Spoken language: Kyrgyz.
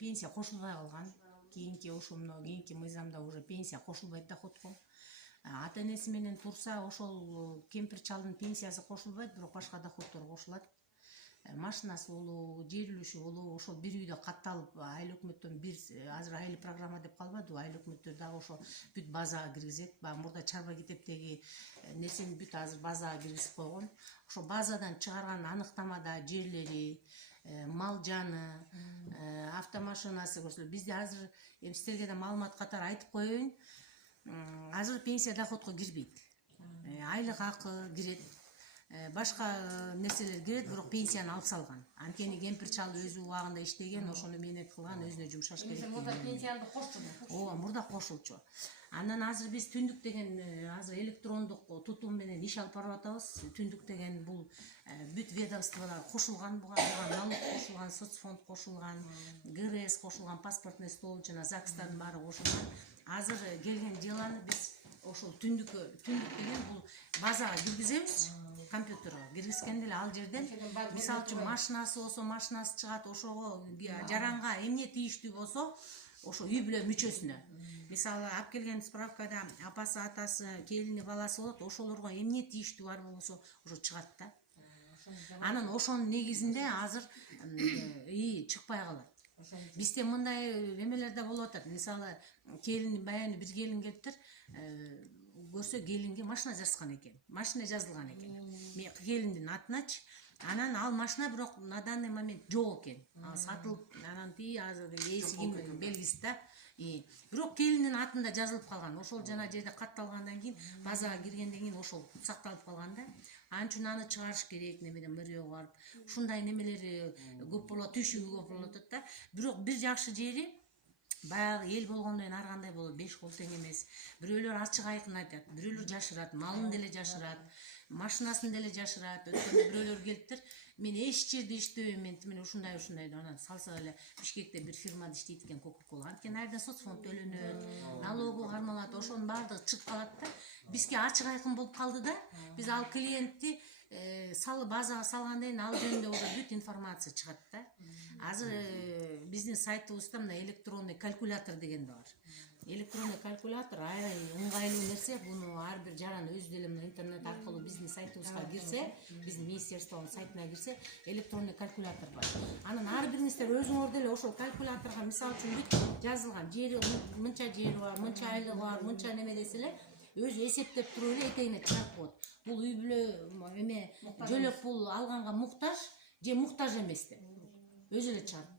пенсия кошулбай калган. Кийинки ошондо кийинки мыйзамда уже пенсия кошулбайт доходко. Ата энеси менен турса ошол кемпир чалдын пенсиясы кошулбайт, бирок башка доходдор кошулат. Машинасы болобу, жер үлүшү болобу, ошол бир үйдө катталып айыл өкмөттөн бир азыр айыл программа деп калбадыбы, айыл өкмөттөр дагы ошо бүт базага киргизет. Баягы мурда чарба китептеги нерсени бүт азыр базага киргизип койгон. Ошо базадан чыгарган аныктамада жерлери, мал жаны, автомашинасы көрсөтүлөт. Бизде азыр силерге да маалымат катары айтып коеюн. Азыр пенсия доходко кирбейт. Айлык акы кирет. Башка нерселер кирет, бирок пенсияны алып салган. Анткени кемпир чал өзү убагында иштеген, ошону менет кылган, өзүнө жумшаш керек. Мурда пенсияны кошчу. Ооба, мурда кошулчу. Андан азыр биз түндүк деген азыр электрондук тутум менен иш алып барып атабыз. Түндүк деген бул бүт ведомстволор кошулган буга, налог кошулган, соцфонд кошулган, ГРС кошулган, паспортный стол жана ЗАГСтардын баары кошулган. Азыр келген деланы биз ошол түндүк деген бул базага киргизебиз. Компьютерге киргизгенде эле ал жерден мисалы үчүн машинасы болсо машинасы чыгат, ошого жаранга эмне тийиштүү болсо ошо үй бүлө мүчөсүнө. Мисалы алып келген справкада апасы, атасы, келини, баласы болот, ошолорго эмне тийиштүү бар болсо ошо чыгат да. Анан ошонун негизинде азыр чыкпай калат. Бизде мындай эмелер да болуп атат. Мисалы келин баягы бир келин келиптир, көрсө келинге машина жазган экен. Машина жазылган экен. Келиндин атыначы. Анан ал машина бирок на данный момент жок экен. Сатылып, анан азыр ээси ким белгисиз да. Бирок келиндин атында жазылып калган. Ошол жана жерде катталгандан кийин базага киргенден кийин ошол сакталып калган да. Анын үчүн аны чыгарыш керек, немеден мэрияга барып. Ушундай немелер көп болот, түйшүгү көп болуп атат да. Бирок бир жакшы жери баягы эл болгондон кийин ар кандай болот, 5 кол тең эмес. Бирөөлөр ачык айкын айтат, бирөөлөр жашырат, малын деле жашырат, машинасын деле жашырат. Өткөндө бирөөлөр келиптир, мен эч жерде иштебейм, мен ушундай деп анан салса эле Бишкекте бир фирмада иштейт экен, Coca-Cola. Анткени айда соцфонд төлөнөт, налогу кармалат, ошонун баардыгы чыгып калат да. Бизге ачык айкын болуп калды да. Биз ал клиентти базага салгандан кийин ал жөнүндө уже бүт информация чыгат да. Азыр биздин сайтыбызда мына электронный калькулятор деген да бар. Электронный калькулятор аябай ыңгайлуу нерсе. Буну ар бир жаран өзү деле мына интернет аркылуу биздин сайтыбызга кирсе, биздин министерствонун сайтына кирсе, электронный калькулятор бар. Анан ар бириңиздер өзүңөр деле ошол калькуляторго мисалы үчүн бүт жазылган жери, мынча жери бар, мынча айлыгы бар, мынча неме десе эле өзү эсептеп туруп эле этегине чыгарып коет. Бул үй бүлө эме жөлөк пул алганга муктаж же муктаж эмес деп өзү эле чыгарып